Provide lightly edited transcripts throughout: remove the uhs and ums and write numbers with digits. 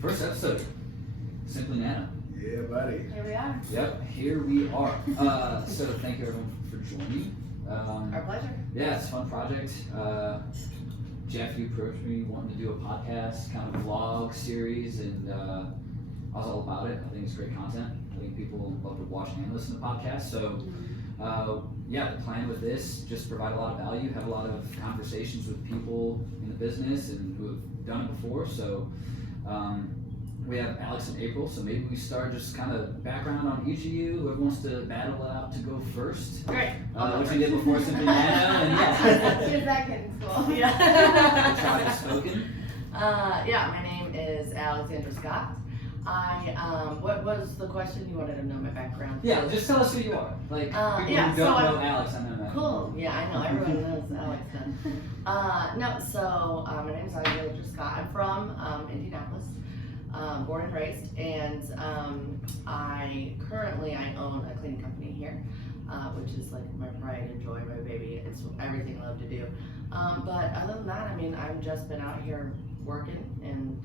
First episode, Simplinano. Yeah, buddy. Here we are. Yep, here we are. So thank you everyone for joining. Our pleasure. Yeah, it's a fun project. Jeff, you approached me wanting to do a podcast, kind of vlog series, and I was all about it. I think it's great content. I think people love to watch and listen to podcasts. So yeah, the plan with this, just provide a lot of value, have a lot of conversations with people in the business and who have done it before. So we have Alex and April, so maybe we start just kind of background on each of you. Whoever wants to battle it out to go first. Great. Which we did before Simplinano, and As soon as I get in school. yeah. The tribe is spoken. Yeah, my name is Alexandra Scott. What was the question? You wanted to know my background? Yeah, just tell us who you are. Like, people yeah, who don't so know Alex, I know that. Cool. Yeah, I know. Everyone knows Alex then. My name is Alexandra Scott. I'm from Indianapolis, born and raised, and I own a cleaning company here, which is like my pride and joy, my baby. It's everything I love to do. But other than that, I mean, I've just been out here working and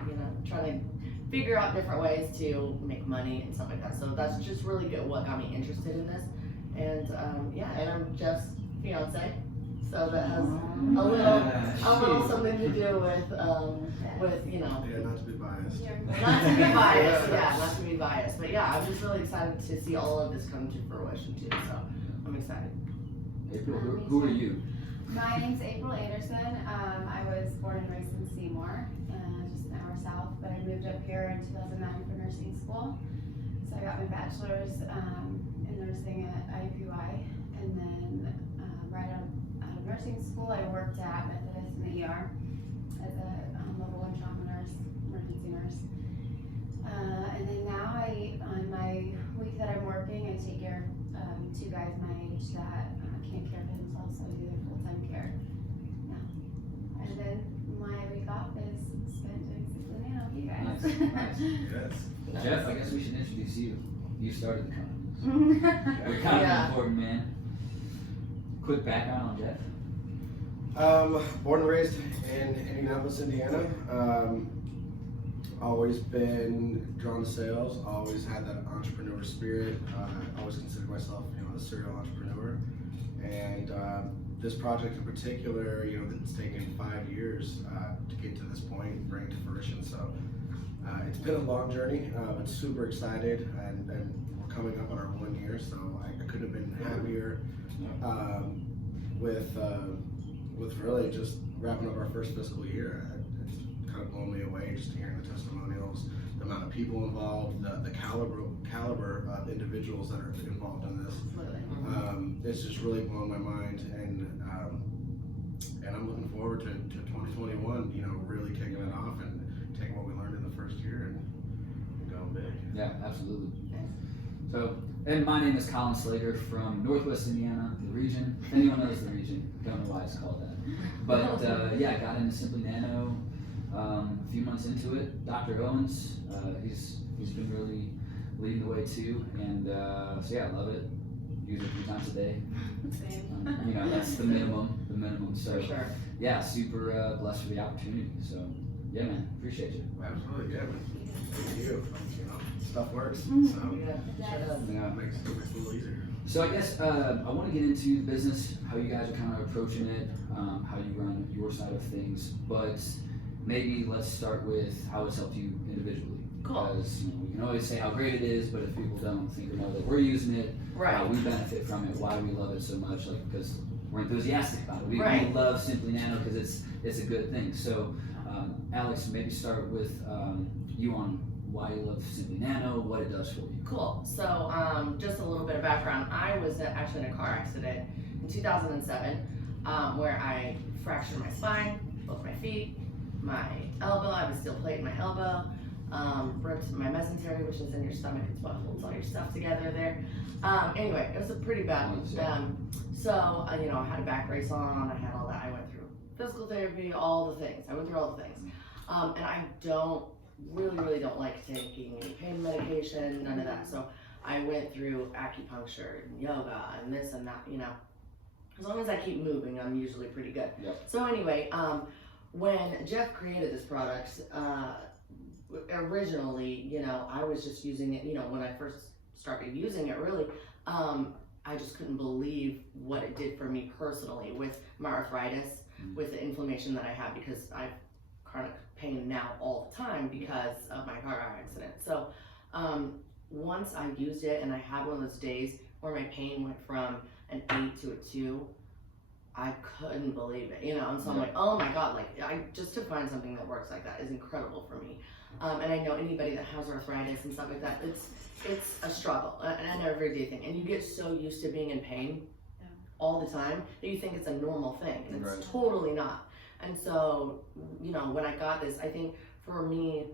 trying to figure out different ways to make money and stuff like that. So that's just really good. What got me interested in this, and and I'm just fiance, so that has a little something to do with Yeah, not to be biased. not to be biased. Yeah, not to be biased. But yeah, I'm just really excited to see all of this come to fruition too. So I'm excited. April, who are you? My name's April Anderson. I was born and raised in Seymour, just an hour south, but I moved up here in 2009 for nursing school. So I got my bachelor's in nursing at IUPUI, and then right out of nursing school, I worked at Methodist in the ER as a level 1 trauma nurse, emergency nurse. And then now on my week that I'm working, I take care of 2 guys my age that can't care for themselves, so I do their full-time care now. And then my week off is spent doing Simplinano with you guys. Nice. Yes. Jeff, I guess we should introduce you. You started the company. You're kind of an important man. Quick background on Jeff. Born and raised in Indianapolis, Indiana. Always been drawn to sales. Always had that entrepreneur spirit. I always considered myself, a serial entrepreneur. And this project in particular, it's taken 5 years to get to this point and bring it to fruition. So it's been a long journey, but super excited, and we're coming up on our 1 year. So I couldn't have been happier with really just wrapping up our first fiscal year. It's kind of blown me away just hearing the testimonials, the amount of people involved, the caliber of individuals that are involved in this. It's just really blown my mind, and I'm looking forward to 2021. Really kicking it off and taking what we learned in the first year and going big. Yeah, absolutely. So, and my name is Colin Slater from Northwest Indiana, the region. If anyone knows the region, don't know why it's called that. But I got into Simplinano a few months into it. Dr. Owens, he's been really leading the way too, and I love it. Use it 3 times a day. Same. That's the minimum. So For sure. yeah, super blessed for the opportunity. So yeah, man, appreciate you. Absolutely, yeah, man. Thank you. Stuff works. So Yeah. it makes it a little easier. So I guess I want to get into the business, how you guys are kind of approaching it, how you run your side of things, but maybe let's start with how it's helped you individually. Cool. Because we can always say how great it is, but if people don't think or know that we're using it, Right. we benefit from it, why we love it so much, because we're enthusiastic about it. We Right. love Simplinano because it's a good thing. So Alex, maybe start with you on why you love Simplinano, what it does for you. Cool. So, just a little bit of background. I was actually in a car accident in 2007 where I fractured my spine, both my feet, my elbow. I have a steel plate in my elbow. Ripped my mesentery, which is in your stomach. It's what holds all your stuff together there. Anyway, it was a pretty bad one. So, I had a back brace on. I had all that. I went through physical therapy, all the things. I went through all the things. And I really don't like taking any pain medication, none of that. So I went through acupuncture and yoga and this and that, As long as I keep moving, I'm usually pretty good. Yep. So anyway, when Jeff created this product, originally, I was just using it, when I first started using it, really, I just couldn't believe what it did for me personally with my arthritis, with the inflammation that I have, because I have chronic pain now all the time because of my car accident. So once I used it and I had one of those days where my pain went from an 8 to a 2, I couldn't believe it, and so I'm like, oh my God, just to find something that works like that is incredible for me. And I know anybody that has arthritis and stuff like that, it's a struggle, an everyday thing, and you get so used to being in pain all the time that you think it's a normal thing, and it's totally not. And so, when I got this, I think for me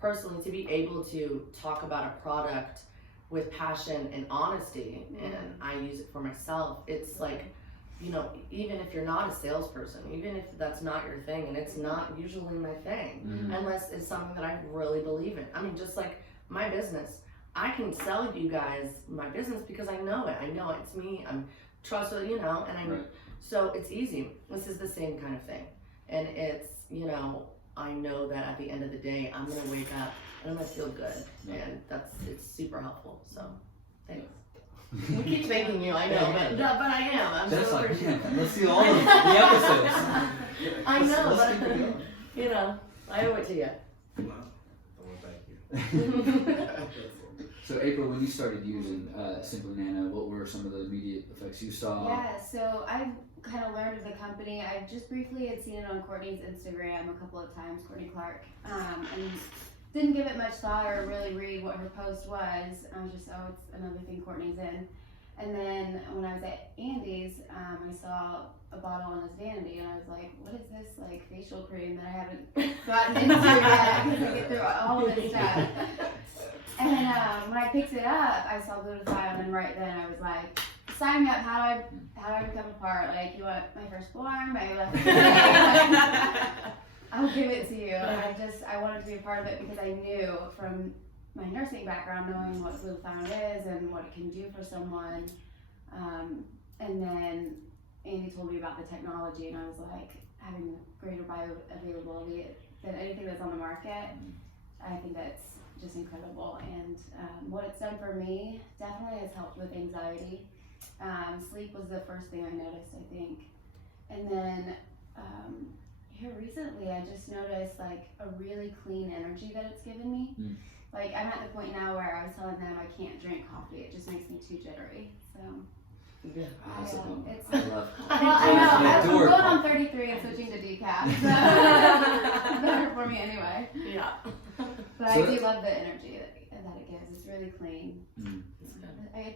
personally, to be able to talk about a product with passion and honesty, and I use it for myself, it's like, even if you're not a salesperson, even if that's not your thing, and it's not usually my thing, unless it's something that I really believe in. I mean, just like my business, I can sell you guys my business because I know it. I know it's me. I'm trusted, and so it's easy. This is the same kind of thing. And it's, I know that at the end of the day, I'm going to wake up and I'm going to feel good. And it's super helpful. So thanks. We keep thanking you, I know, but I am. I'm Just so like, appreciative. let's see all of the episodes. I know, Let's but keep it going. I owe it to you. Well, I want to thank you. So April, when you started using Simplinano, what were some of the immediate effects you saw? Yeah, so I've kind of learned of the company. I just briefly had seen it on Courtney's Instagram a couple of times, Courtney Clark, and didn't give it much thought or really read what her post was. I was just, it's another thing Courtney's in. And then when I was at Andy's, I saw a bottle on his vanity, and I was like, what is this facial cream that I haven't gotten into yet? Because I get through all of this stuff. And when I picked it up, I saw glutathione, and right then I was like, sign me up. How do I become a part? You want my firstborn, my left? I'll give it to you. I wanted to be a part of it because I knew from my nursing background, knowing what glutathione is and what it can do for someone. And then Andy told me about the technology, and I was like, having greater bioavailability than anything that's on the market, I think that's just incredible. And what it's done for me definitely has helped with anxiety. Sleep was the first thing I noticed, I think. And then here recently, I just noticed a really clean energy that it's given me. I'm at the point now where I was telling them I can't drink coffee. It just makes me too jittery. So Yeah, that's a bummer. it's I love well, I know. I'm Adore going on coffee. 33 and switching to decaf. So better for me anyway. Yeah. But So I do love the energy that it gives. It's really clean.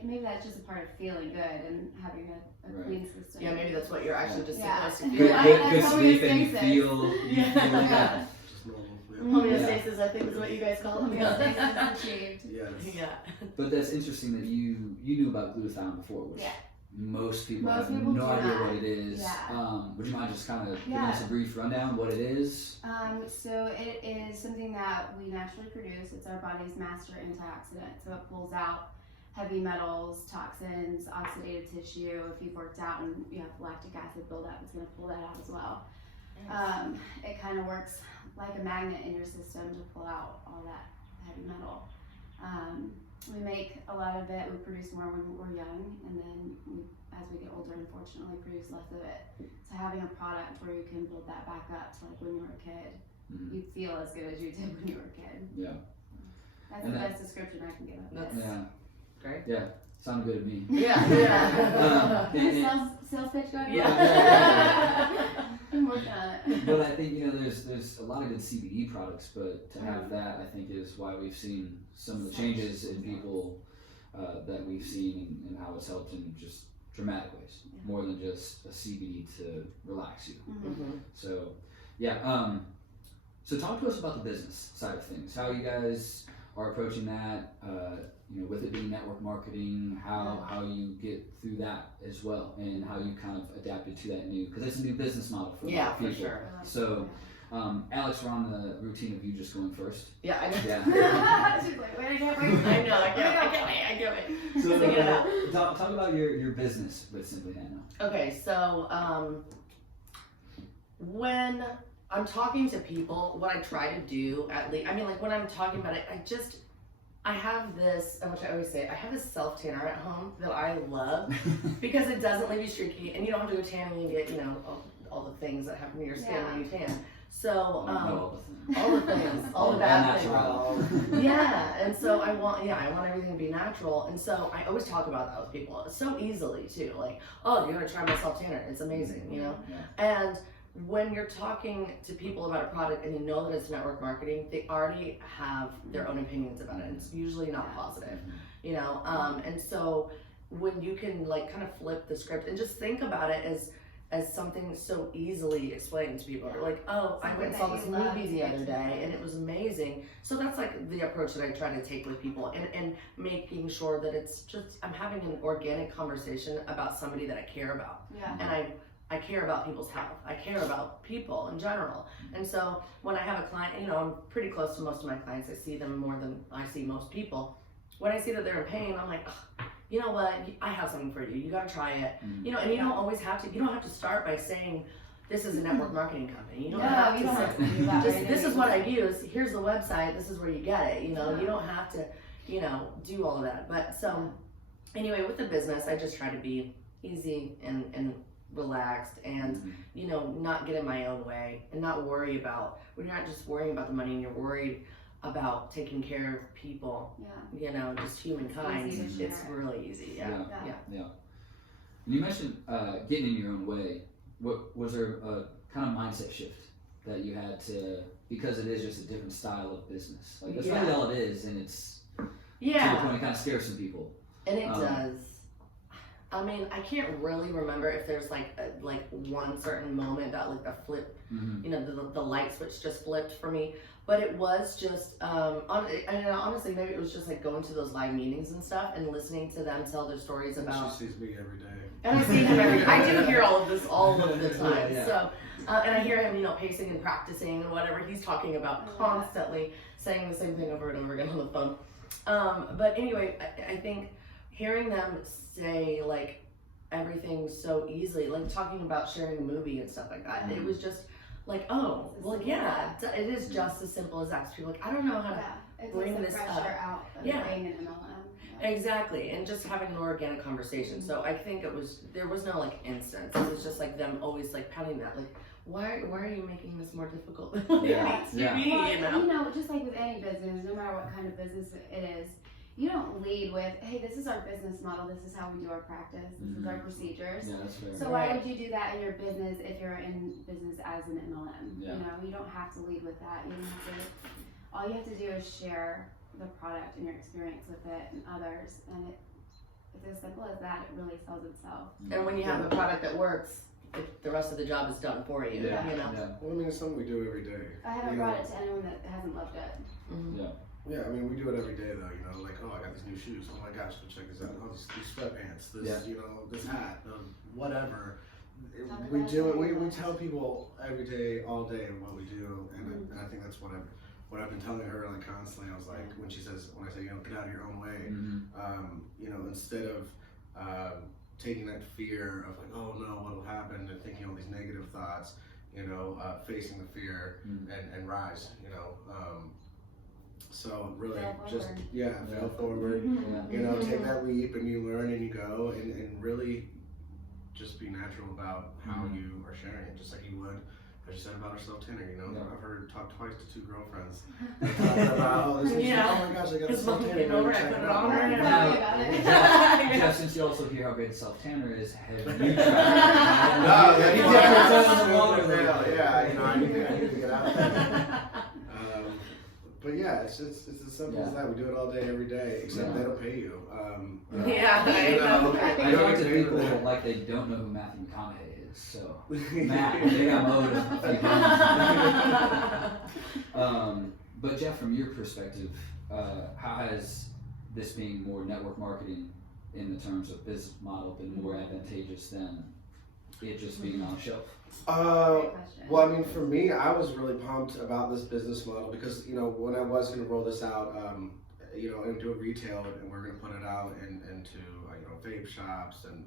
Maybe that's just a part of feeling good and having a clean system. Yeah, maybe that's what you're actually just supposed to Good, feel like. good That's sleep, and you homeostasis. feel like that. Just normal. Homeostasis, I think is what you guys call them. Homeostasis is achieved. Yes. Yeah. But that's interesting that you knew about glutathione before, which most people Most have people no do idea not. what it is. Yeah. Would you mind just kind of giving Yeah. us a brief rundown what it is? So it is something that we naturally produce. It's our body's master antioxidant. So it pulls out heavy metals, toxins, oxidative tissue. If you've worked out and you have lactic acid buildup, it's going to pull that out as well. It kind of works like a magnet in your system to pull out all that heavy metal. We make a lot of it. We produce more when we're young, and then as we get older, unfortunately, produce less of it. So having a product where you can build that back up to when you were a kid, you feel as good as you did when you were a kid. Yeah. That's And the that- best description I can give of That's- it. Yeah. Great. Yeah. Sounded good to me. Yeah. Sales pitch going? Yeah. I'm working on it. But I think there's a lot of good CBD products, but to have that, I think, is why we've seen some of the changes in people that we've seen and how it's helped in just dramatic ways, more than just a CBD to relax you. Mm-hmm. So, yeah. So talk to us about the business side of things. How you guys are approaching that. With it being network marketing, how you get through that as well, and how you kind of adapted to that because it's a new business model for a lot of for people. sure. So, Alex, we're on the routine of you just going first. Yeah, I know. Yeah. She's like, wait, I can't wait. I know. I can't wait. So, Figure it out. talk about your business with Simplinano. Okay, so when I'm talking to people, what I try to do at least, I mean, like when I'm talking about it, I have this, which I always say, I have this self tanner at home that I love because it doesn't leave you streaky, and you don't have to go tanning and get, all the things that happen to your skin when you tan. So, all the things, all the bad things. Yeah, and so I want everything to be natural, and so I always talk about that with people so easily too. Like, oh, you're gonna try my self tanner? It's amazing, Yeah. And when you're talking to people about a product and you know that it's network marketing, they already have their own opinions about it. It's usually not positive, and so when you can like kind of flip the script and just think about it as something so easily explained to people. Like, oh, I went and saw this movie the other day and it was amazing. So that's like the approach that I try to take with people, and making sure that it's just, I'm having an organic conversation about somebody that I care about. Yeah. And I care about people's health. I care about people in general. And so when I have a client, I'm pretty close to most of my clients. I see them more than I see most people. When I see that they're in pain, I'm like, oh, you know what? I have something for you. You got to try it. And you don't always have to. You don't have to start by saying, this is a network marketing company. You don't have to do that. Just, this is what I use. Here's the website. This is where you get it. You don't have to, do all of that. But so anyway, with the business, I just try to be easy and relaxed, and not get in my own way, and not worry about, when you're not just worrying about the money and you're worried about taking care of people, just humankind, it's really easy. Yeah. And you mentioned getting in your own way. What was there a kind of mindset shift that you had to, because it is just a different style of business, like that's really all it is, and it's to the point it kind of scares some people. And it does. I mean, I can't really remember if there's like one certain moment that like the flip, the light switch just flipped for me. But it was just, honestly, maybe it was just like going to those live meetings and stuff and listening to them tell their stories about. She sees me every day. And I see him I do hear all of this all of the time. Yeah. So, and I hear him, pacing and practicing and whatever he's talking about constantly, saying the same thing over and over again on the phone. But anyway, I think hearing them say like everything so easily, like talking about sharing a movie and stuff like that, it was just like, oh, well, yeah, it is just as simple as that. People like, I don't know how to bring this up. Out of being an MLM. Exactly, and just having an organic conversation. So I think there was no like instance. It was just like them always like pounding that, like, why are you making this more difficult than what it needs to be? Well, just like with any business, no matter what kind of business it is, you don't lead with, hey, this is our business model, this is how we do our practice, this is our procedures. Yeah, that's fair. So why would you do that in your business if you're in business as an MLM? Yeah. You don't have to lead with that. All you have to do is share the product and your experience with it and others, and it's as simple as that. It really sells itself. And when you have a product that works, the rest of the job is done for you. Yeah. Well, I mean, it's something we do every day. I haven't brought it to anyone that hasn't loved it. Yeah, I mean, we do it every day though, like, oh, I got these new shoes, oh my gosh, go check this out, oh, these sweatpants, this, this hat, whatever. We do it, we tell people every day, all day what we do, and I think that's what I've been telling her like constantly. I was like, when I say, get out of your own way, instead of taking that fear of like, oh no, what'll happen, and thinking all these negative thoughts, facing the fear and rise, so really just, fail forward, take that leap and you learn and you go and really just be natural about how you are sharing it, just like you would, as you said about our self-tanner, I've heard her talk twice to 2 girlfriends talking about, oh, this is, oh my gosh, I got a self-tanner, over, check I it out. Jeff, since you also hear how great the self-tanner is, have you tried it? You definitely I need to get out there. But yeah, it's as simple as that. We do it all day, every day, except they don't pay you. I know. I talk to people like they don't know who Matthew McConaughey is, so Matt, they got mowed. But Jeff, from your perspective, how has this being more network marketing in the terms of business model been more advantageous than it just being on a shelf? Well, I mean, for me, I was really pumped about this business model because, when I was going to roll this out, and do a retail, and we're going to put it out into, vape shops and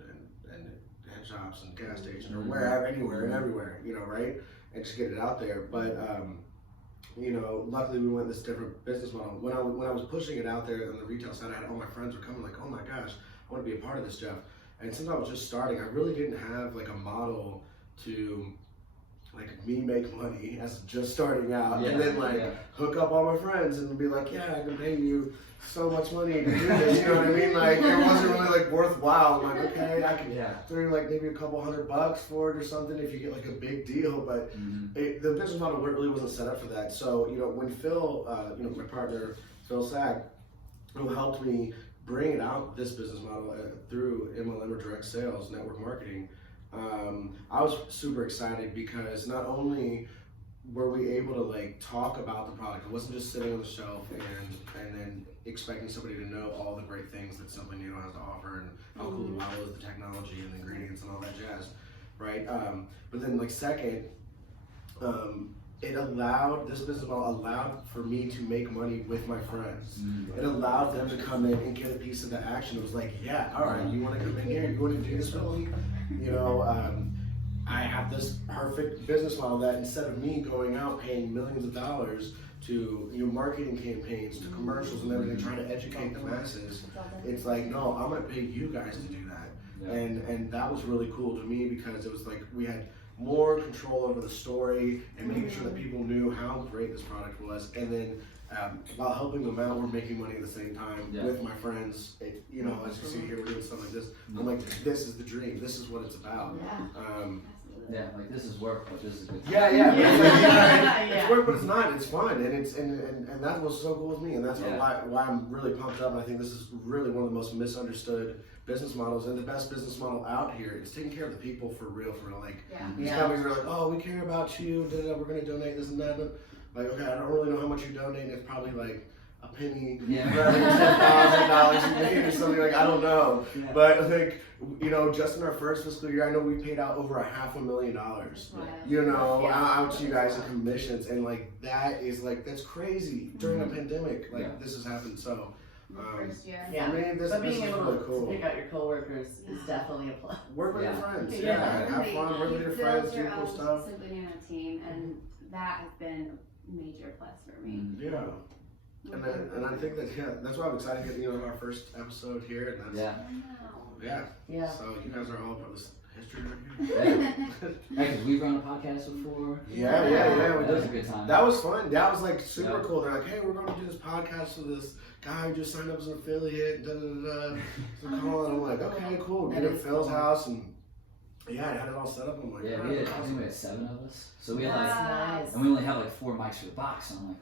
head shops and gas stations or wherever, anywhere and everywhere, right? and just get it out there. But you know, luckily we went this different business model. When I was pushing it out there on the retail side, I had all my friends were coming like, oh my gosh, I want to be a part of this, Jeff. And since I was just starting, I really didn't have like a model to like me make money as just starting out, and then like hook up all my friends and be like, yeah, I can pay you so much money to do this. You know what I mean? Like it wasn't really like worthwhile. I'm like, okay, I can throw like maybe a couple $100 for it or something if you get like a big deal. But the business model really wasn't set up for that. So you know, when Phil, you know, my partner Phil Sack, who helped me bring it out this business model through MLM or direct sales, network marketing. I was super excited because not only were we able to like talk about the product, it wasn't just sitting on the shelf and then expecting somebody to know all the great things that Simplinano has to offer and how cool the model is, the technology and the ingredients and all that jazz, right? But then like second, this business model allowed for me to make money with my friends. It allowed them to come in and get a piece of the action. It was like, yeah, all right, you want to come in here, you want to do this with me? You know, I have this perfect business model that instead of me going out paying millions of dollars to marketing campaigns, to commercials and everything, trying to educate the masses, it's like, no, I'm going to pay you guys to do that. And that was really cool to me because it was like we had more control over the story and making sure that people knew how great this product was, and then while helping them out, we're making money at the same time with my friends. You know, as you see here, we're doing stuff like this. I'm like, this is the dream. This is what it's about. Like this is work, but this is good. It's work, but it's not. It's fun, and it's and that was so cool with me, and that's why I'm really pumped up. And I think this is really one of the most misunderstood business models, and the best business model out here is taking care of the people for real. Like these companies are like, oh, we care about you. We're going to donate this and that. But like, okay, I don't really know how much you donate. It's probably like a penny, rather than $10,000 you made or something. Like I don't know, but I think just in our first fiscal year, I know we paid out over $500,000. You know, out to you guys in commissions, and like that is like that's crazy during a pandemic. Like this has happened, so. First year. Yeah, I mean, but being is able really cool. to pick out your coworkers is definitely a plus. Work with your friends, Yeah. have fun, work with your friends, do cool stuff. Simplinano team, and that has been a major plus for me. Yeah. And I think that that's why I'm excited to get our first episode here, and that's yeah. So you guys are all part of this history right here. Because we've run a podcast before. Yeah, we that did. was a good time. That was fun. That was like super cool. They're like, hey, we're going to do this podcast with this guy who just signed up as an affiliate. So I'm like, okay, cool. Get at Phil's house, and I had it all set up. I'm like, we had, I think we had 7 of us. So we had nice. and we only had like 4 mics for the box. So I'm like,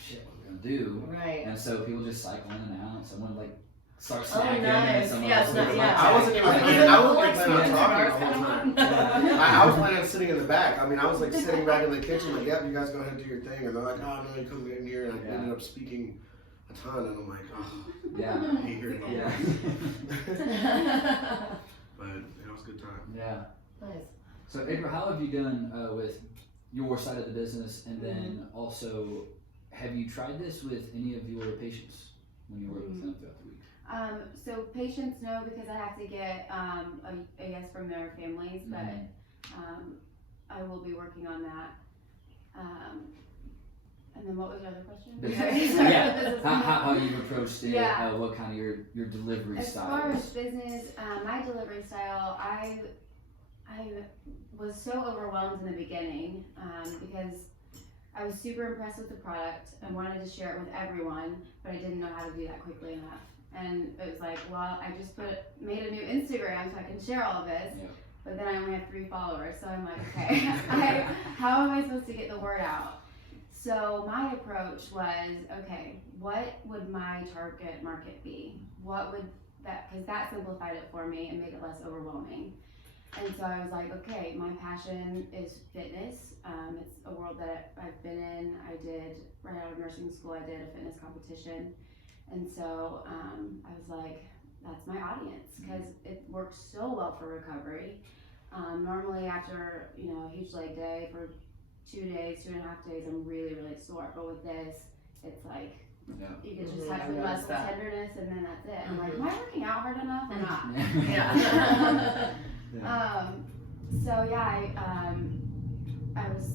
shit, what are we gonna do? Right. And so people just cycle in and out. Someone like starts Oh, snacking, nice. and someone Yeah, else it's not- goes yeah. I wasn't even planning. I wasn't planning on talking the whole Cigars time. I was planning on sitting in the back. I mean, I was like sitting back in the kitchen, like, yep, you guys go ahead and do your thing. And they're like, oh no, you come in here, and I ended up speaking a ton, and I'm like, oh, I hate hearing all that. But it was a good time. Yeah. Nice. So April, how have you done with your side of the business, and then also, have you tried this with any of your patients when you work with them throughout the week? So patients know because I have to get a yes from their families, but I will be working on that. And then what was your other question? How you've approached it, what kind of your delivery style As far as business, my delivery style, I was so overwhelmed in the beginning because I was super impressed with the product and wanted to share it with everyone, but I didn't know how to do that quickly enough. And it was like, well, I just made a new Instagram so I can share all of this, but then I only have 3 followers, so I'm like, okay, how am I supposed to get the word out? So my approach was, okay, what would my target market be? What would that, because that simplified it for me and made it less overwhelming. And so I was like, okay, my passion is fitness. It's a world that I've been in. I did, right out of nursing school, I did a fitness competition. And so I was like, that's my audience, because it works so well for recovery. Normally after, a huge leg day for 2 days, 2.5 days, I'm really, really sore. But with this, it's like, you can just have the muscle tenderness and then that's it. I'm like, am I working out hard enough or not? So I was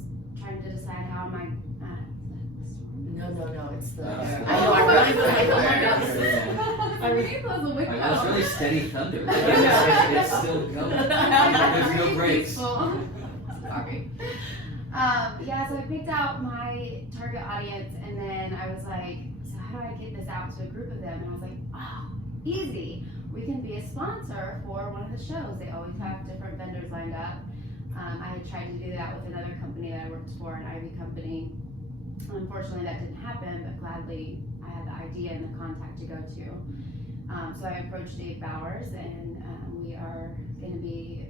trying to decide how am I. No, it's the. Uh, I know, I really was like, oh my Yeah. I really close the window. Like, that's really steady thunder. Yeah. It's still going. There's no breaks. Sorry. Yeah, so I picked out my target audience, and then I was like, so how do I get this out to a group of them? And I was like, oh, easy. We can be a sponsor for one of the shows. They always have different vendors lined up. I had tried to do that with another company that I worked for, an Ivy company. Unfortunately, that didn't happen, but gladly I had the idea and the contact to go to. So I approached Dave Bowers, and we are going to be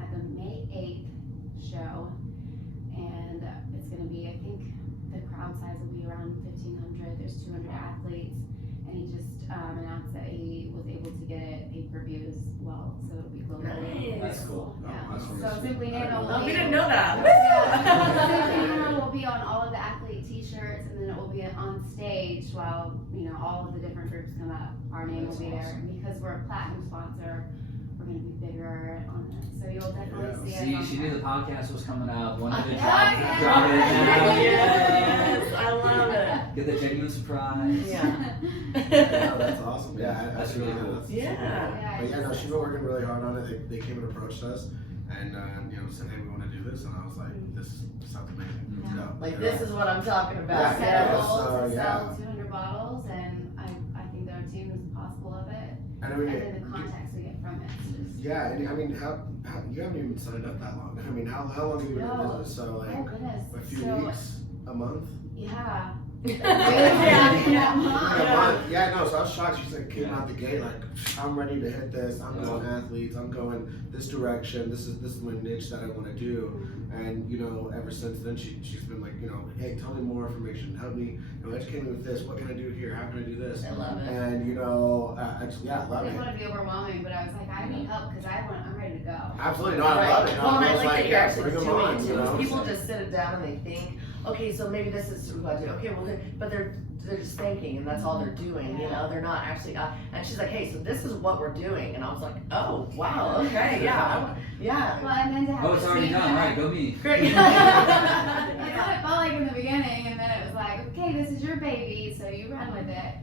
at the May 8th show. And it's going to be, I think the crowd size will be around 1,500. There's 200 athletes. And he just announced that he was able to get it pay-per-view as well, so it'll be globally. Nice. That's cool. Yeah. That's really So sweet. Simplinano Oh, will we be, didn't know that. Simplinano will be on all of the athlete t-shirts, and then it will be on stage while, all of the different groups come up. Our name will be there. And because we're a platinum sponsor, we're going to be bigger on it. So you'll definitely see us See, on she there. knew the podcast was coming out. Wanted to Yeah. drop it now. Yes, I love it. Get the genuine surprise. Yeah. Yeah, that's awesome. Yeah, That's really cool. that's- Yeah. But yeah, no, she's been working really hard on it. They came and approached us, and said, hey, we want to do this, and I was like, this sounds amazing. Mhm. Yeah. Like, this is what I'm talking Yeah, about. Set yeah, a goal so, to yeah. sell 200 bottles, and I think that our team is possible of it. And I And mean, then the contacts we get from it. It's just, yeah, and I mean, how you haven't even signed up that long. I mean, how long have you been in No. business? So oh like goodness. a few So, weeks, a month. yeah. Yeah. A month. Yeah, no. So I was shocked. She came out the gate like, I'm ready to hit this. I'm going athletes. I'm going this direction. This is my niche that I want to do. And ever since then, she's been like, hey, tell me more information. Help me, educate me with this. What can I do here? How can I do this? I love it. And I love I didn't it. want to be overwhelming, but I was like, I need help because I'm ready to go. Absolutely, no, I love it. No, Well, and I it's like that you're yeah, actually bring 'em doing on, it you too. know? Because people just sit it down and they think, okay, so maybe this is what I do. Okay, well, but they're just thinking, and that's all they're doing. They're not actually. And she's like, hey, so this is what we're doing, and I was like, oh, wow, okay, yeah. Well, and then to have Oh, it's the already team done. All that- right, go me. Great. That's what it felt like in the beginning, and then it was like, okay, this is your baby, so you run with it.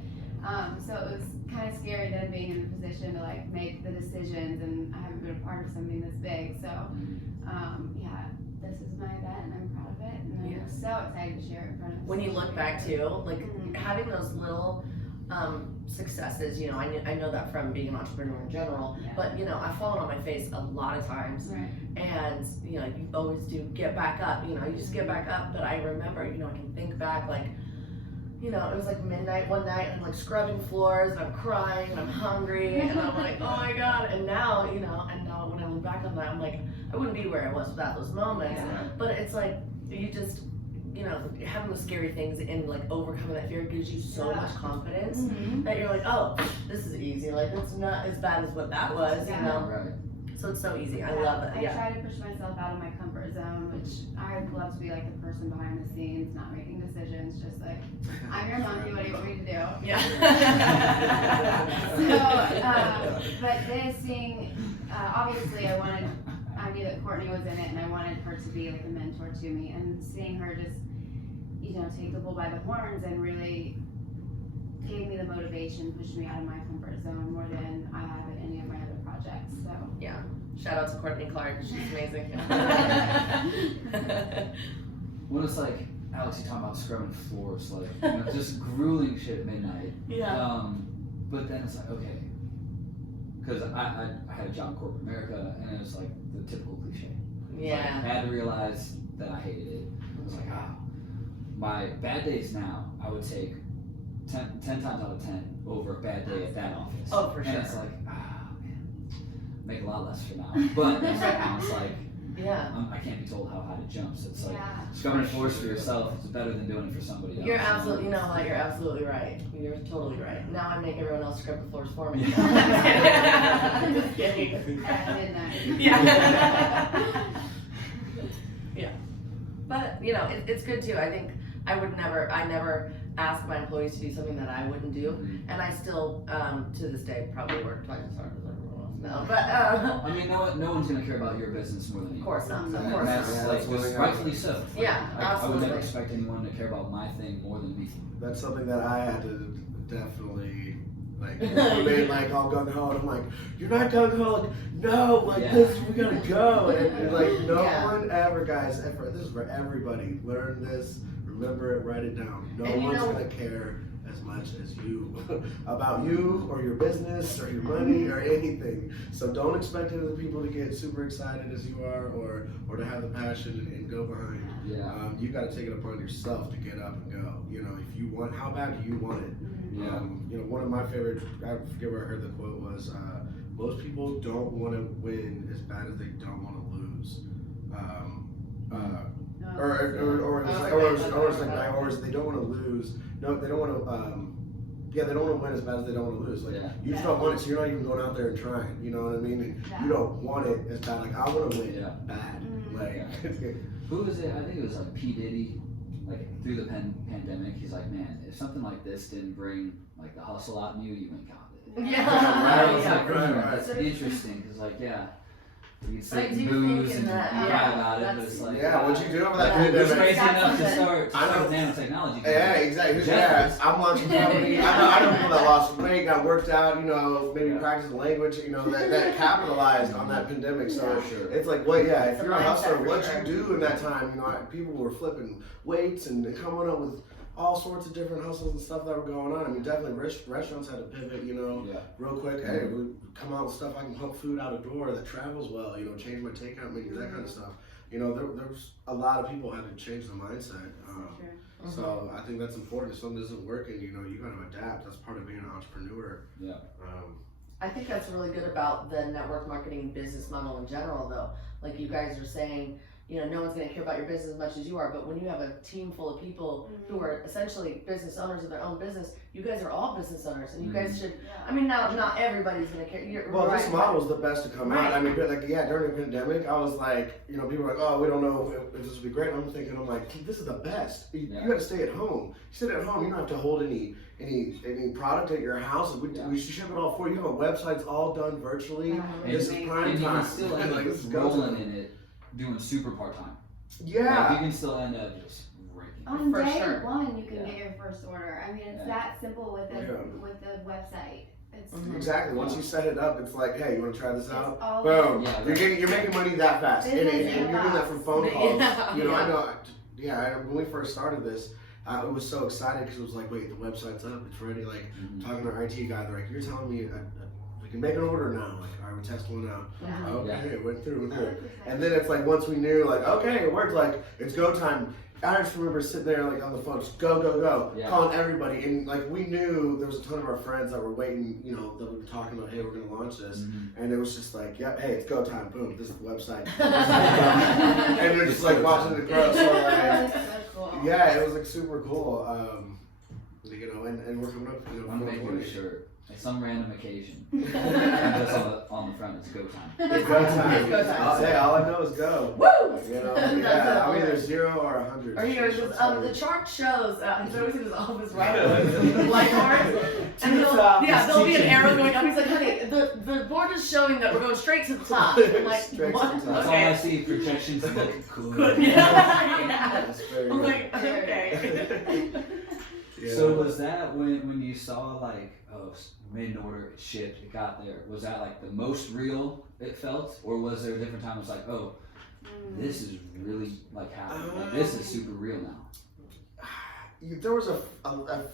So it was kind of scary then being in the position to like make the decisions, and I haven't been a part of something this big. So yeah, this is my event, and I'm proud of it, and I'm so excited to share it in front of. When you look back too, like having those little successes, I know that from being an entrepreneur in general, Yeah. but I've fallen on my face a lot of times, Right. and you always do get back up, you just get back up. But I remember, I can think back, like, it was like midnight one night, and I'm like scrubbing floors, and I'm crying, and I'm hungry, and I'm like, oh my god. And now, and now when I look back on that, I'm like, I wouldn't be where I was without those moments. Yeah. But it's like, you just, having those scary things and like overcoming that fear gives you so much confidence that you're like, oh, this is easy. Like, it's not as bad as what that was, Right. So it's so easy. I love it. I Yeah. try to push myself out of my comfort zone, which I love to be like the person behind the scenes, not making decisions, just like, I'm your monkey, what do you want me to do? Yeah. So, but this thing, obviously I knew that Courtney was in it, and I wanted her to be like a mentor to me, and seeing her just, take the bull by the horns and really gave me the motivation, pushed me out of my comfort zone more than I have in any of my other projects, so. Shout out to Courtney Clark. She's amazing. When it's like, Alex, you talking about scrubbing floors, like, just grueling shit at midnight. Yeah. But then it's like, okay, because I had a job in corporate America, and it was like the typical cliche. It's like, I had to realize that I hated it. I was like, my bad days now, I would take 10 times out of 10 over a bad day at that office. Oh, for sure. And it's like, man, make a lot less for now. But it's like, Yeah. I can't be told how high to jump. So it's like, Yeah. scrubbing floors for yourself is better than doing it for somebody else. You're absolutely, you know what? You're absolutely right. You're totally right. Now I make everyone else scrub the floors for me. Just kidding. At midnight. Yeah. Yeah. But it's good too. I think I never ask my employees to do something that I wouldn't do, and I still to this day probably work twice as hard as everyone else. No, but I mean, no one's gonna care about your business more than you. of course not. Of And course that's not. like That's rightfully so. Yeah, I would never absolutely. expect anyone to care about my thing more than me. That's something that I had to definitely like. I mean, like all gung ho, and I'm like, "You're not gung ho." Like, no, like Yeah. this, we gotta go. And like, no Yeah. one ever, guys. Ever. This is for everybody. Learn this. Remember it. Write it down. No And you one's know- gonna care as much as you about you or your business or your money or anything. So don't expect other people to get super excited as you are, or to have the passion and go behind. Yeah. You got to take it upon yourself to get up and go. You know, if you want, how bad do you want it? Yeah. You know, one of my favorite, I forget where I heard the quote was, most people don't want to win as bad as they don't want to lose. Or they don't want to lose. No, they don't want to. Yeah, they don't want to win as bad as they don't want to lose. Like Yeah. you just don't want it, so you're not even going out there and trying. You know what I mean? And you don't want it as bad. Like I want to win Yeah. bad. Mhm. Like Who was it? I think it was like P. Diddy. Like through the pandemic, he's like, man, if something like this didn't bring like the hustle out in you, you ain't got it. Yeah. I was Yeah. like, right. that's interesting because like, yeah, we can sit I and do booze think and that, cry yeah, about it, but that's- it's like, yeah, what'd you do over that Yeah. We're pandemic? crazy That's enough to something. start I know. nanotechnology. Yeah, exactly. Jeff Yeah, I'm launching a company. Yeah. I know people that lost weight, got worked out, you know, maybe Yeah. practiced language, you know, that capitalized on that pandemic. So For sure. it's like, well, yeah, if It's a you're a mindset hustler, for what sure. you do in that time, you know, people were flipping weights and coming up with all sorts of different hustles and stuff that were going on. I mean, definitely restaurants had to pivot, you know, Yeah. real quick. Hey, we come out with stuff I can pump food out a door that travels well, you know, change my takeout menu, that kind of stuff. You know, there's a lot of people had to change the mindset. So I think that's important. If something isn't working, you know, you got to adapt. That's part of being an entrepreneur. Yeah. I think that's really good about the network marketing business model in general, though. Like you guys are saying, you know, no one's going to care about your business as much as you are, but when you have a team full of people who are essentially business owners of their own business, you guys are all business owners, and you guys should. I mean, now not everybody's going to care. Well, right, this model is the best to come out. Right. I mean, but like, yeah, during the pandemic, I was like, you know, people were like, oh, we don't know if this would be great. I'm thinking, I'm like, this is the best. You got to stay at home. You sit at home, you don't have to hold any product at your house. We ship it all for you. You have a website, it's all done virtually. This is prime And you time. can still end Like, up this is go rolling time. in it, doing super part-time. Yeah. Like, you can still end up just raking. On For day sure. one, you can Yeah. get your first order. I mean, it's Yeah. that simple with the Yeah. with the website. It's, Exactly. Once you set it up, it's like, hey, you want to try this it's out? all Boom. Yeah, You're making money that fast. And Business you're doing that from phone Yeah. calls. You know, Yeah. I know. Yeah, when we first started this, I was so excited because it was like, wait, the website's up, it's ready. Like, talking to our IT guy, they're like, you're telling me we can make an order now. Like, all right, we're testing one out. Yeah. Okay, it went through. Oh, it's And then it's like, once we knew, like, okay, it worked. Like, it's go time. I just remember sitting there like on the phone, just go, Yeah. calling everybody, and like we knew there was a ton of our friends that were waiting, you know, that we were talking about, hey, we're gonna launch this, and it was just like, yep, hey, it's go time, boom, this is the website, and you're just like watching it grow. So That like, was so cool. yeah, it was like super cool, you know, and we're coming up, you know, I'm making a 420. shirt. Like some random occasion. And just on the front, it's go time. It's go time. It's go time. Hey, all I know is go. Woo! You know, That's yeah, I mean, it. there's 0 or 100. Or here, the chart shows, he's always in his office, right? Light board. And there'll be an arrow going up. He's like, honey, the board is showing that we're going straight to the top. I'm like, Straight to what? the top. That's all I see. Projections look cool. Good. Yeah. That's very I'm good. like, okay. Yeah. So was that when you saw like, oh, made an order, it shipped, it got there? Was that like the most real it felt, or was there a different time? It was like, oh, this is really like happening. Like this is super real now. There was a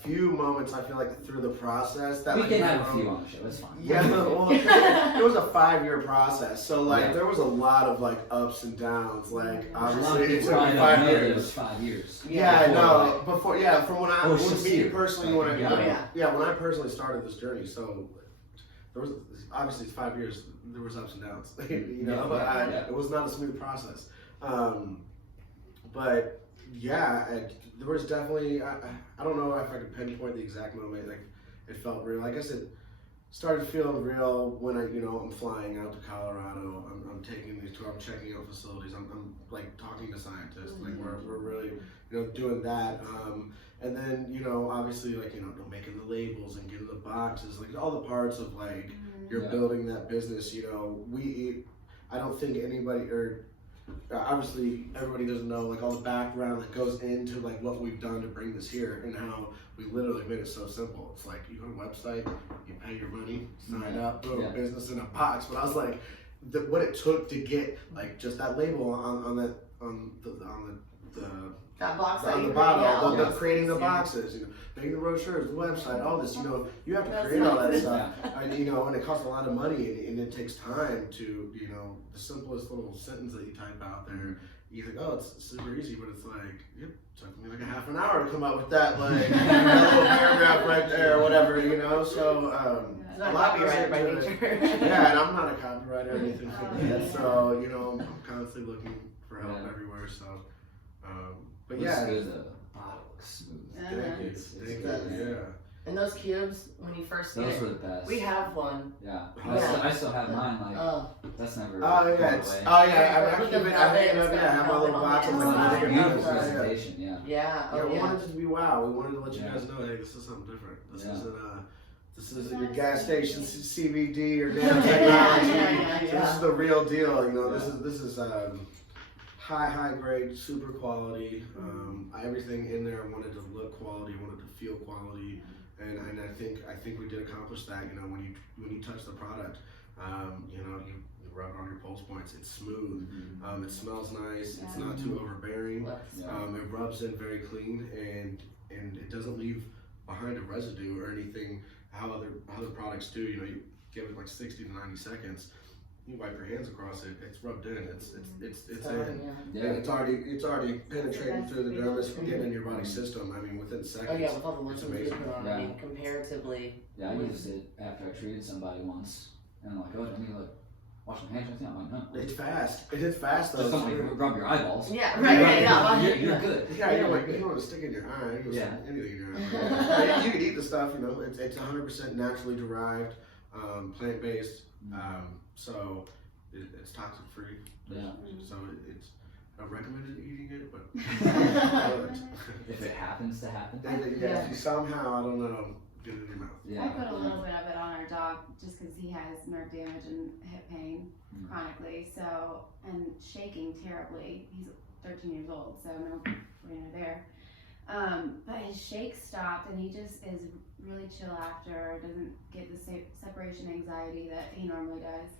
few moments I feel like through the process that We like, can have a few on the show. That's fine. Yeah, well, it was a 5-year process, so like Yeah. there was a lot of like ups and downs. Like A lot of obviously it people took probably me don't 5 know that it years. was 5 years. Yeah, Before, no, before from when I Oh, when it's just me here. personally Like, when I you got it. when I personally started this journey, so there was obviously it's 5 years. There was ups and downs, you know. Yeah. It was not a smooth process, but yeah, there was definitely I don't know if I could pinpoint the exact moment. Like it felt real. I guess it started feeling real when I'm flying out to Colorado. I'm taking these tours. I'm checking out facilities. I'm like talking to scientists. Like we're really doing that. And then obviously like making the labels and getting the boxes, like all the parts of like you're Yeah. building that business. I don't think anybody, or obviously everybody doesn't know like all the background that goes into like what we've done to bring this here and how we literally made it so simple. It's like you go to a website, you pay your money, sign up, boom, Yeah. business in a box. But I was like, what it took to get like just that label on the That box that on you the bring out. bottle, Yeah. creating the Yeah. boxes, making the brochures, the website, all this. You have to create all that That's stuff. And it costs a lot of money, and it takes time to, the simplest little sentence that you type out there. You think, oh, it's super easy, but it's like, yep, it took me like a half an hour to come up with that, like that little paragraph right there, or whatever, So It's a not lot copyrighted by goes into nature. it. Yeah, and I'm not a copywriter or anything like that, so I'm constantly looking for help Yeah. everywhere. So, but Looks yeah. good, the bottle looks smooth. Thank you. It's Thank good. you. Yeah. And those cubes, when you first get Those it, were the best. we have one. Yeah. Yeah. I still have mine, like, Oh, that's never Oh yeah, gone it's, away. oh yeah. I With keep the it. I velvet, hang it up. it's Yeah, I have my got little velvet box. on I'm the like, inside. look at Beautiful that. presentation, yeah. yeah. Yeah, Oh, we yeah. wanted it to be wow. We wanted to let you Yeah. guys know, hey, this is something different. This Yeah. isn't this isn't your gas station CBD or nanotechnology. Yeah. This is the real deal. This is high grade, super quality. Everything in there wanted to look quality, wanted to feel quality, and I think we did accomplish that. When you touch the product, you rub it on your pulse points. It's smooth. It smells nice. It's not too overbearing. Yeah. It rubs in very clean, and it doesn't leave behind a residue or anything. How other products do. You give it like 60 to 90 seconds. You wipe your hands across it. It's rubbed in. It's in. Yeah. And it's already penetrating through the dermis, getting in your body system. I mean, within seconds. Oh yeah, with all the It's lotions we amazing. put on, Yeah. I mean, comparatively. Yeah, I used it after I treated somebody once, and I'm like, oh, do I need to like wash my hands or anything? I'm like, no. It's fast. It is fast though. Just don't like rub your eyeballs. Yeah, right, yeah. You're good. Yeah, you don't want to stick in your eye. You Yeah. anything in your eye. You can eat the stuff. It's 100% naturally derived, plant based. So it's toxic free. Yeah. So it's I don't recommend eating it, but If it happens to happen. if you somehow, I don't know, get it in your mouth. Yeah. I put a little bit of it on our dog just because he has nerve damage and hip pain chronically, and shaking terribly. He's 13 years old, so no brainer there. But his shake stopped, and he just is really chill after. Doesn't get the separation anxiety that he normally does.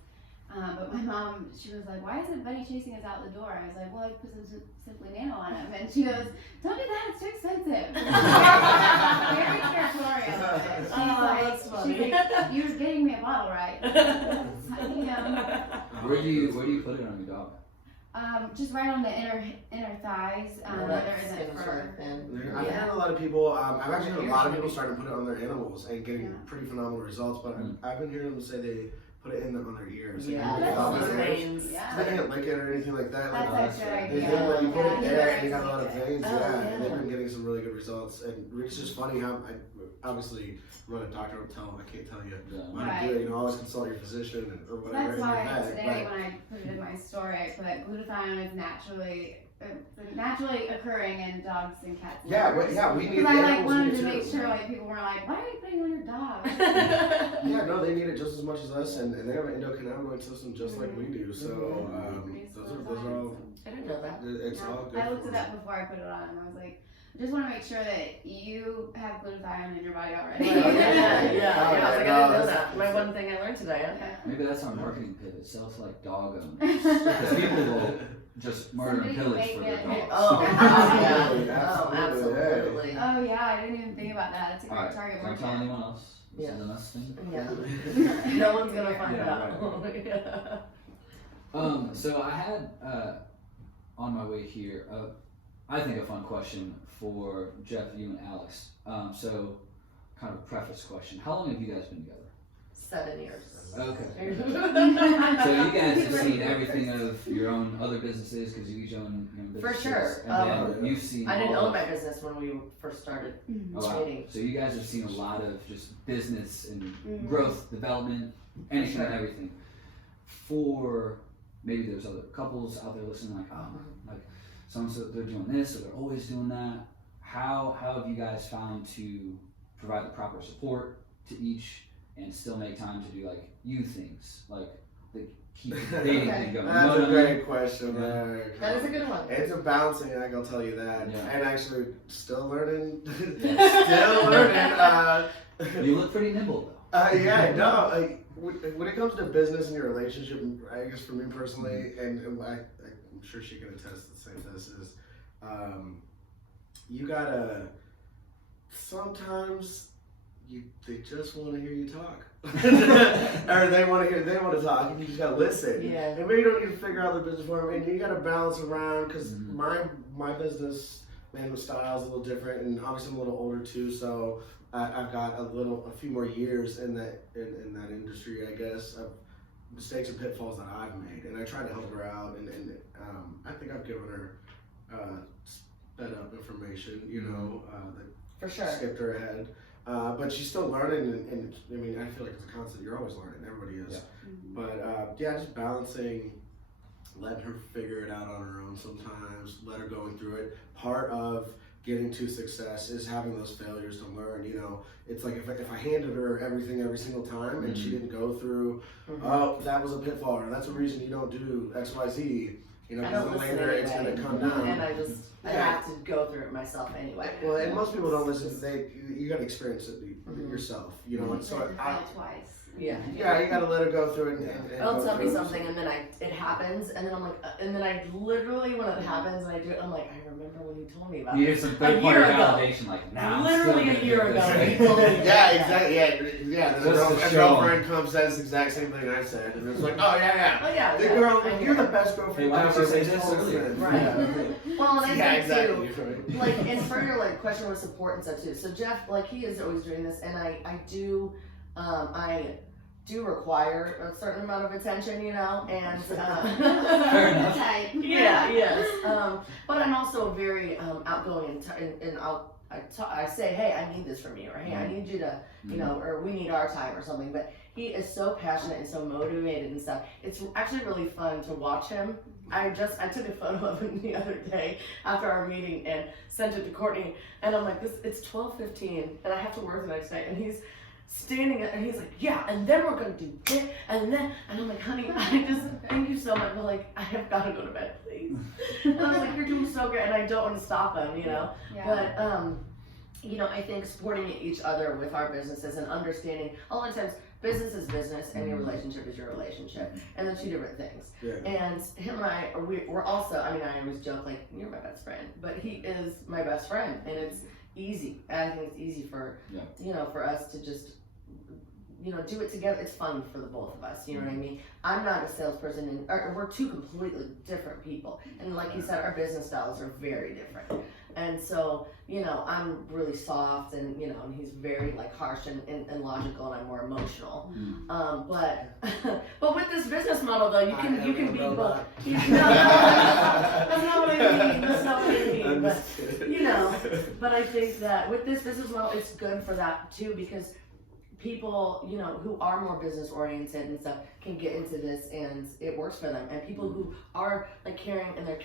But my mom, she was like, "Why isn't Buddy chasing us out the door?" I was like, "Well, I put some Simplinano on him," and she goes, "Don't do that; it's too expensive." Very territorial. That's funny. She's like, "You're getting me a bottle, right?" Where do you put it on your dog? Just right on the inner thighs, where there isn't fur. I've had a lot of people. I've actually had a lot of people starting to put it on their animals and getting pretty phenomenal results. But I've been hearing them say they put it on their ears. Yeah, That's all the nice. veins. Yeah. They can't lick it or anything like that. That's Like, a good they idea. think when you put it Yeah, there and you yeah. got a lot of veins, Oh, yeah, yeah. and they've been getting some really good results. And it's just funny how obviously I'm not a doctor. I can't tell you Yeah. how to do it. Always consult your physician or whatever. That's in your why head, today when I put it in my story, I put glutathione is naturally occurring in dogs and cats. And we need Because I animals wanted need to it make too. sure people weren't like, "Why are you putting it on your dog?" Yeah, no, they need it just as much as us, and they have an endocannabinoid system just like we do. So those are all. I didn't know that. It's all good. I looked for it up before I put it on, and I was like, I just want to make sure that you have glutathione in your body already. Yeah. I was like, I didn't know that's- that. My one thing I learned today. Maybe that's our marketing pivot. Sell to like dog owners. Because people will just murder and Somebody pillage make for their it. dogs. Oh, Absolutely, yeah. Oh, absolutely. Oh yeah, I didn't even think about that. That's a great Alright, target don't tell market. anyone else. This Yeah. is a mess thing. Yeah. No one's gonna find Yeah, out. So I had on my way here, I think a fun question for Jeff, you and Alex. So, kind of a preface question. How long have you guys been together? 7 years. Okay. So you guys have seen everything of your own other businesses because you each own your own For businesses. sure. And then you've seen. I didn't all own my of- business when we first started Oh, wow. trading. So you guys have seen a lot of just business and Mhm. growth, development, anything and Sure. everything. For maybe there's other couples out there listening, like, oh, like so they're doing this or they're always doing that. How have you guys found to provide the proper support to each and still make time to do like you things, like the keep the dating thing going. That's a great question Yeah. there. That is a good one. It's a balancing act, I'll tell you that. Yeah. And actually, still learning. Yeah. Still learning. You look pretty nimble though. Yeah, no. When it comes to business and your relationship, I guess for me personally, and I'm sure she can attest to the same this is, you gotta. Sometimes they just want to hear you talk, or they want to talk, and you just gotta listen. Yeah. And maybe you don't need to figure out the business for them, and you gotta balance around because my business management style is a little different, and obviously I'm a little older too, so I've got a few more years in that industry, I guess, of mistakes and pitfalls that I've made, and I try to help her out, and I think I've given her sped up information, that For sure. skipped her ahead. But she's still learning, and I mean, I feel like it's a constant. You're always learning. Everybody is. Yeah. But just balancing, letting her figure it out on her own sometimes, let her going through it. Part of getting to success is having those failures to learn. It's like if I handed her everything every single time and she didn't go through, oh, that was a pitfall, or that's a reason you don't do X, Y, Z. I Because don't then listen later it's anyway. going to come down. And I have to go through it myself anyway. Well, and most people don't listen. You got to experience it yourself, And so Fail twice. Yeah. yeah, you got to let it go through and They'll go tell me through. something and then it happens and then I'm like, and then I literally when it happens and I do it, I'm like, I remember when you told me about You it. hear some A third year party ago. validation, like now. Literally a year ago. He told me. Yeah, exactly. Yeah. Just The to show girlfriend comes says the exact same thing I said, and it's like, oh yeah. Oh yeah. The yeah, girl, I you're know. the best Hey, girlfriend why ever. did you say It's this all earlier? good. Right. Yeah. Well, and I Yeah, think exactly. too, like, and for your question with support and stuff too. So Jeff, like, he is always doing this, and I do require a certain amount of attention, and Fair enough. Type. yeah, yes. But I'm also very outgoing, and I say, hey, I need this from you, or hey, I need you to, or we need our time or something. But he is so passionate and so motivated and stuff. It's actually really fun to watch him. I took a photo of him the other day after our meeting and sent it to Courtney, and I'm like, it's 12:15, and I have to work the next day, and he's standing and he's like, yeah, and then we're gonna do this, and I'm like, honey, I just thank you so much, but like, I have got to go to bed, please. And I was like, you're doing so good, and I don't want to stop him, Yeah. but I think supporting each other with our businesses and understanding a lot of times business is business and your relationship is your relationship, and they're two different things. Yeah. And him and I, we're also, I always joke like, you're my best friend, but he is my best friend, and it's easy. I think it's easy for, for us to just, do it together. It's fun for the both of us, you know what I mean? I'm not a salesperson, and we're two completely different people. And like you said, our business styles are very different. And so, I'm really soft, and and he's very like harsh and logical, and I'm more emotional. But with this business model though, you can be both. That's not what I mean. That's not what I mean. But but I think that with this business model, it's good for that too, because people, who are more business oriented and stuff can get into this and it works for them. And people who are like caring and they're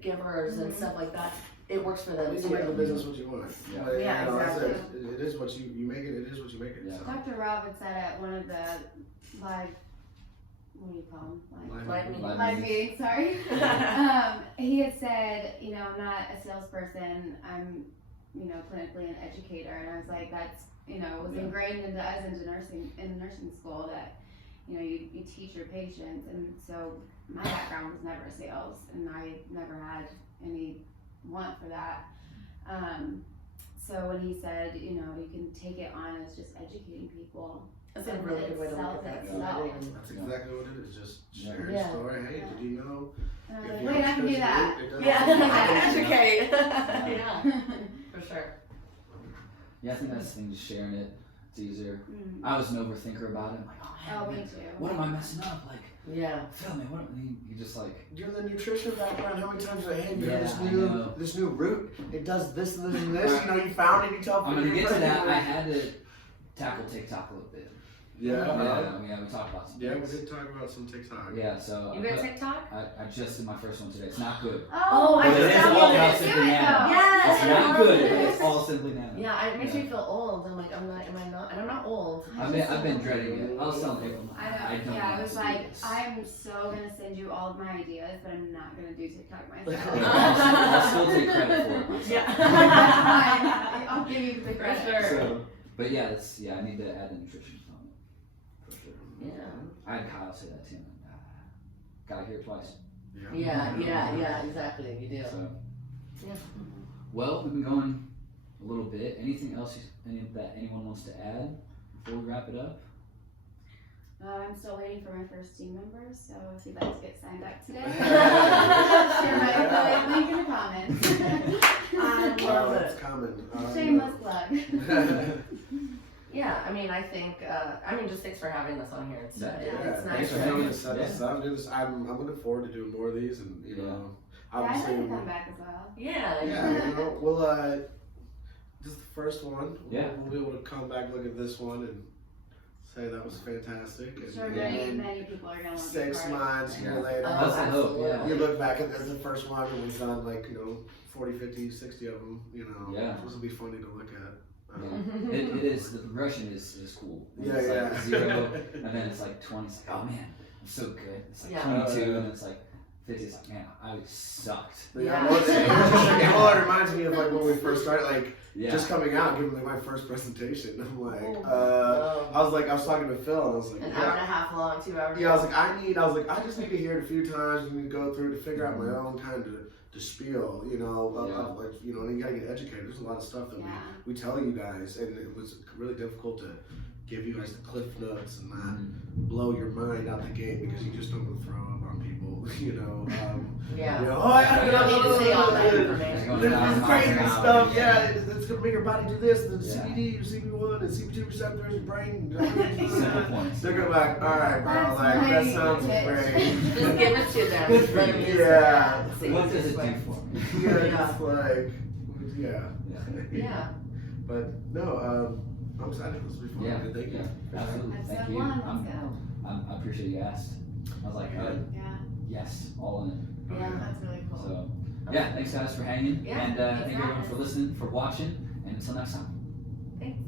givers and stuff like that, it works for them You too. can make the business what you want. Yeah. But, Yeah, that's exactly. it is what you make it. It is what you make it. Yeah. So. Dr. Rob had said at one of the live, what do you call them? Live meeting. Live meetings, sorry. He had said, I'm not a salesperson, I'm, clinically an educator. And I was like, that's, was ingrained into us in nursing school that, you teach your patients. And so my background was never sales, and I never had any want for that. So when he said, you can take it on as just educating people. That's a really good way to look at that. That's exactly what it is. Just share your story. Hey, did you know? And I was if like, you wait, I can do it that. doesn't- Yeah, I can you know? educate. Yeah, for sure. Yeah, I think that's the thing, just sharing it. It's easier. Mm. I was an overthinker about it. I'm like, Oh, me man, too. what am I messing up? Like, Yeah. Phil, man, what? You just like, You're the nutrition background. How many times do I hand you Yeah, this I know. new root? It does this and this and this. You found it. You tell I'm gonna get to that. I had to tackle TikTok a little bit. Yeah. We talked about some Yeah, we things. did talk about some TikTok. Yeah, so You got TikTok? I just did my first one today. It's not good. Oh, I But it just is all downloaded about it. Simplinano. Yes, It's I not love good. it. It's all Simplinano. Yeah, it makes me feel old. I'm like, am I not? And I'm not old. I I've been dreading it. I was telling April. I know. don't Yeah, I want was to do like, this. I'm so gonna send you all of my ideas, but I'm not gonna do TikTok myself. I'll still take credit for it myself. Yeah. I'll give you the For credit. sure. So, but yeah, I need to add the nutrition component for sure. Yeah. I had Kyle say that too. Gotta hear it twice. Yeah, exactly. You do. So, Yeah. well, we've been going a little bit. Anything else that anyone wants to add before we wrap it up? I'm still waiting for my first team members, so if you'd like to get signed up today, Yeah. share my affiliate link in the comments. I love It's it. coming. Shameless plug. Yeah, I mean, I think, just thanks for having us on here. It's, Yeah, it's nice. Thanks for to having meet us set this up. I'm looking forward to doing more of these, and you know, Yeah, I'd obviously, like to come back as well. Yeah, yeah, you know, we'll this is the first one. Yeah. We'll be able to come back, look at this one, and say that was fantastic. I'm and, sure and many, then many people are gonna want to be 6 part of it. months, year later, Oh, That's the hope, absolutely. yeah. you look back at the first one, and we've done like 40, 50, 60 of them. You know, Yeah. this will be funny to look at. It is, the progression is cool. Yeah, It's yeah. like 0, and then it's like 20, it's like, oh man, I'm so good. It's like Yeah. 22, Yeah. and it's like 50, it's like, man, I sucked. Yeah. Well, it reminds me of like when we first started, like Yeah. just coming out, giving like my first presentation. I'm like, Oh. I was talking to Phil, and I was like, An hour and a half long, 2 hours. yeah, I was like, I just need to hear it a few times and go through to figure out my own kind of spiel, of, like, and you gotta get educated. There's a lot of stuff that Yeah. we tell you guys, and it was really difficult to give you guys the cliff notes and not blow your mind out the gate because you just don't want to throw up on people, Yeah. Oh, I You don't need to say all that It's information. going this down is miles crazy an hour, stuff, yeah. it's gonna make your body do this, the Yeah. CBD, CB1, and CB2 receptors, your brain. Simple points. They're gonna be like, alright, bro, That's like, that my sounds pitch. great. Just give it to them. Just let them use Yeah. it. See What does this it way. do for me? Yeah, it's like, yeah. Yeah. But, no, I'm excited, this will be fun. Yeah, Thank you. yeah, absolutely. Thank Episode you. 1, let's go. I appreciate you asked. I was like, Yeah, yes, all in. Yeah. that's really cool. So, yeah, thanks guys for hanging, Yeah, and thanks thank for everyone having for us. listening, for watching, and until next time. Thanks.